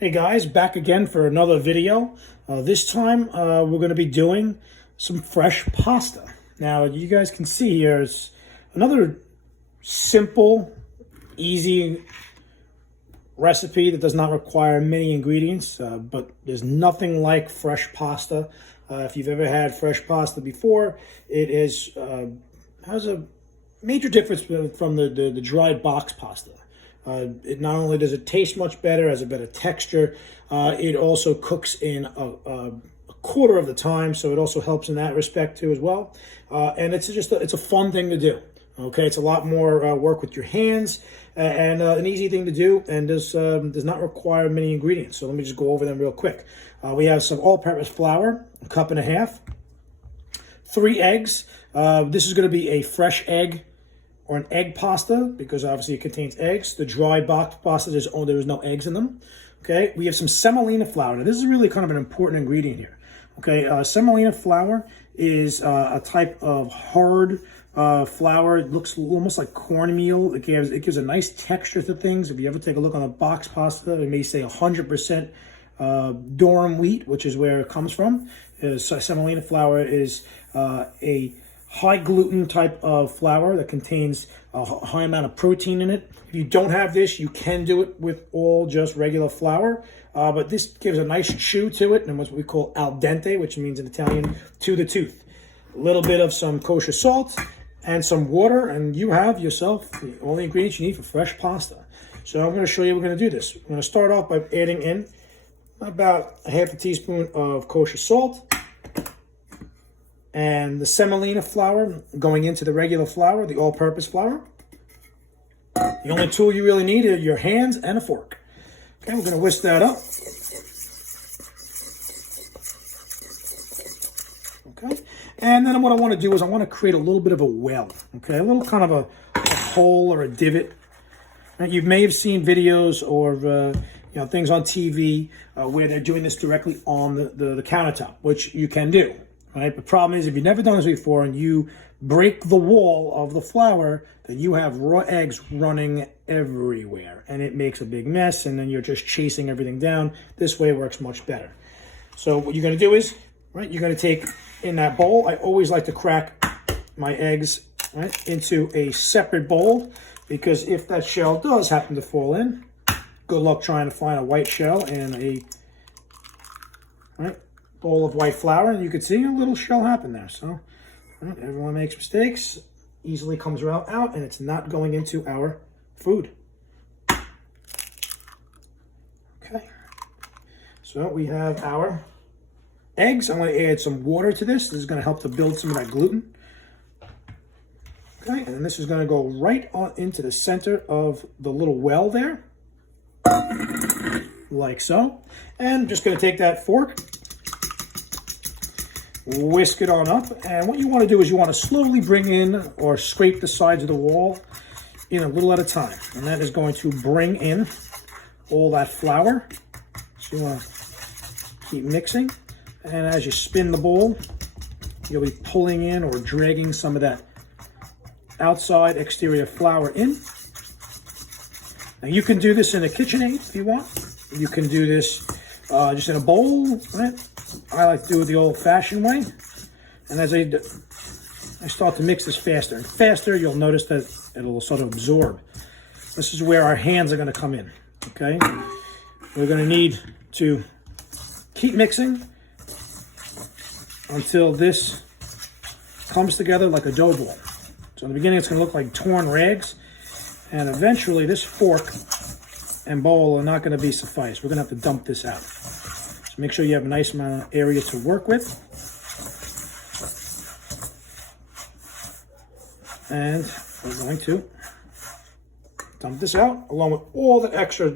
Hey guys, back again for another video. This time we're going to be doing some fresh pasta. Now you guys can see here is another simple, easy recipe that does not require many ingredients, but there's nothing like fresh pasta. If you've ever had fresh pasta before, it has a major difference from the dried box pasta. It not only does it taste much better, has a better texture, it also cooks in a quarter of the time, so it also helps in that respect too as well. And it's a fun thing to do. Okay, it's a lot more work with your hands and an easy thing to do, and does not require many ingredients. So let me just go over them real quick. We have some all-purpose flour, 1.5 cups, 3 eggs. This is going to be a fresh egg or an egg pasta, because obviously it contains eggs. The dry box pasta, there is no eggs in them. Okay, we have some semolina flour. Now this is really kind of an important ingredient here. Okay, semolina flour is a type of hard flour. It looks almost like cornmeal. It gives a nice texture to things. If you ever take a look on a box pasta, it may say 100% durum wheat, which is where it comes from. Semolina flour is a high gluten type of flour that contains a high amount of protein in it. If you don't have this, you can do it with all just regular flour, but this gives a nice chew to it, and what we call al dente, which means in Italian, to the tooth. A little bit of some kosher salt and some water, and you have yourself all the ingredients you need for fresh pasta. So I'm going to show you how we're going to do this. I'm going to start off by adding in about 1/2 teaspoon of kosher salt, and the semolina flour going into the regular flour, the all-purpose flour. The only tool you really need are your hands and a fork. Okay, we're going to whisk that up. Okay, and then what I want to do is I want to create a little bit of a well. Okay, a little kind of a hole or a divot. Now, you may have seen videos or things on TV where they're doing this directly on the countertop, which you can do. Right? The problem is, if you've never done this before and you break the wall of the flour, then you have raw eggs running everywhere, and it makes a big mess, and then you're just chasing everything down. This way it works much better. So what you're going to do is, right, you're going to take in that bowl. I always like to crack my eggs, right, into a separate bowl, because if that shell does happen to fall in, good luck trying to find a white shell in a bowl of white flour, and you can see a little shell happen there. So everyone makes mistakes, easily comes out, and it's not going into our food. Okay, so we have our eggs. I'm going to add some water to this. This is going to help to build some of that gluten. Okay, and then this is going to go right on into the center of the little well there, like so. And I'm just going to take that fork, whisk it on up, and what you want to do is you want to slowly bring in or scrape the sides of the wall in a little at a time, and that is going to bring in all that flour. So you want to keep mixing, and as you spin the bowl, you'll be pulling in or dragging some of that outside exterior flour in. Now you can do this in a KitchenAid if you want. You can do this just in a bowl, right? I like to do it the old-fashioned way. And as I start to mix this faster and faster, you'll notice that it'll sort of absorb. This is where our hands are going to come in, okay? We're going to need to keep mixing until this comes together like a dough ball. So in the beginning, it's going to look like torn rags, and eventually this fork and bowl are not going to be suffice. We're going to have to dump this out. So make sure you have a nice amount of area to work with. And we're going to dump this out along with all the extra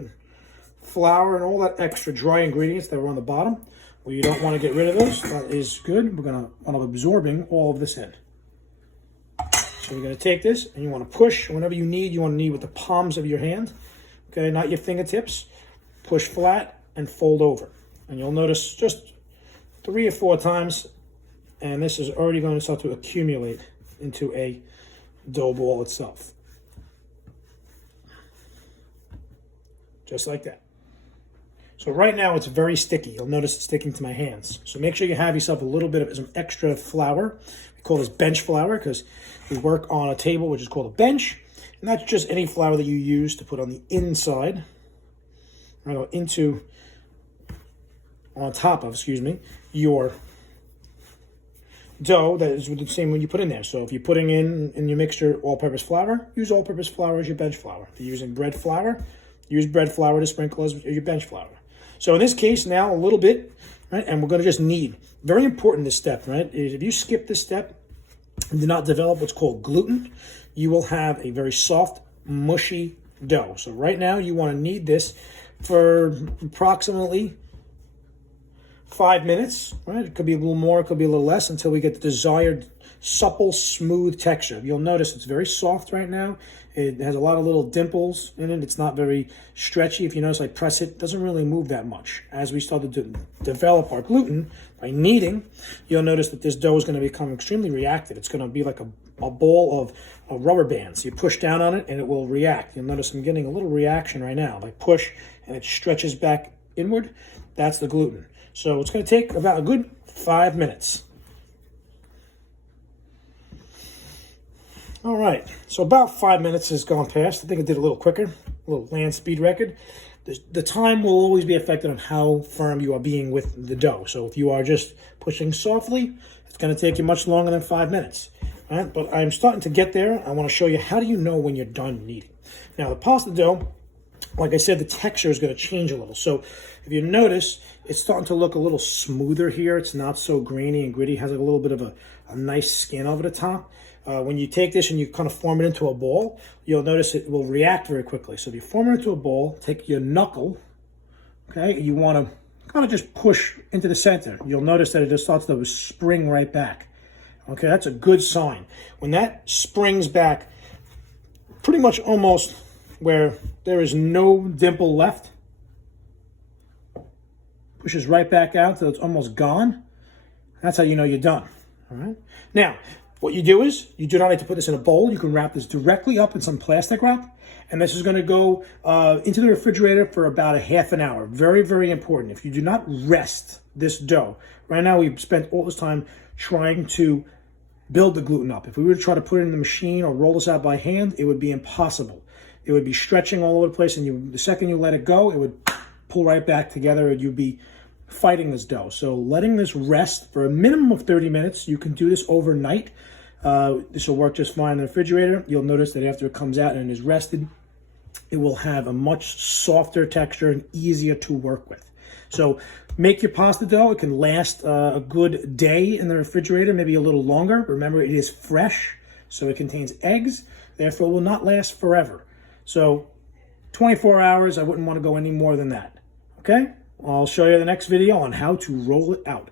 flour and all that extra dry ingredients that were on the bottom. Well, you don't want to get rid of those. That is good. We're going to end up absorbing all of this in. So you're going to take this and you want to push whenever you need. You want to knead with the palms of your hand, okay, not your fingertips. Push flat and fold over. And you'll notice just 3 or 4 times, and this is already going to start to accumulate into a dough ball itself. Just like that. So right now it's very sticky. You'll notice it's sticking to my hands. So make sure you have yourself a little bit of some extra flour. We call this bench flour because we work on a table which is called a bench. And that's just any flour that you use to put on the inside, right, or on top of, your dough that is the same when you put in there. So if you're putting in your mixture all-purpose flour, use all-purpose flour as your bench flour. If you're using bread flour, use bread flour to sprinkle as your bench flour. So in this case now a little bit, right, and we're going to just knead. Very important this step, right, is if you skip this step and do not develop what's called gluten, you will have a very soft, mushy dough. So right now you want to knead this for approximately 5 minutes, right? It could be a little more, it could be a little less until we get the desired supple, smooth texture. You'll notice it's very soft right now. It has a lot of little dimples in it. It's not very stretchy. If you notice, I press it, doesn't really move that much. As we started to develop our gluten by kneading, you'll notice that this dough is going to become extremely reactive. It's going to be like a ball of rubber bands. You push down on it and it will react. You'll notice I'm getting a little reaction right now. I push and it stretches back inward. That's the gluten. So it's going to take about a good 5 minutes. All right, so about 5 minutes has gone past. I think I did a little quicker, a little land speed record. The time will always be affected on how firm you are being with the dough. So if you are just pushing softly, it's going to take you much longer than 5 minutes. All right, but I'm starting to get there. I want to show you how do you know when you're done kneading. Now the pasta dough, like I said, the texture is going to change a little. So if you notice, it's starting to look a little smoother here. It's not so grainy and gritty. It has a little bit of a nice skin over the top. When you take this and you kind of form it into a ball, you'll notice it will react very quickly. So if you form it into a ball, take your knuckle, okay, you want to kind of just push into the center. You'll notice that it just starts to spring right back. Okay, that's a good sign. When that springs back, pretty much almost where there is no dimple left, pushes right back out till it's almost gone, that's how you know you're done. All right. Now, what you do is, you do not need to put this in a bowl. You can wrap this directly up in some plastic wrap, and this is going to go into the refrigerator for about a half an hour. Very, very important. If you do not rest this dough, right now we've spent all this time trying to build the gluten up. If we were to try to put it in the machine or roll this out by hand, it would be impossible. It would be stretching all over the place, and the second you let it go, it would pull right back together, and you'd be fighting this dough. So letting this rest for a minimum of 30 minutes. You can do this overnight. This will work just fine in the refrigerator. You'll notice that after it comes out and is rested, it will have a much softer texture and easier to work with. So make your pasta dough. It can last a good day in the refrigerator, maybe a little longer. Remember, it is fresh, so it contains eggs. Therefore, it will not last forever. So 24 hours, I wouldn't want to go any more than that. Okay? I'll show you the next video on how to roll it out.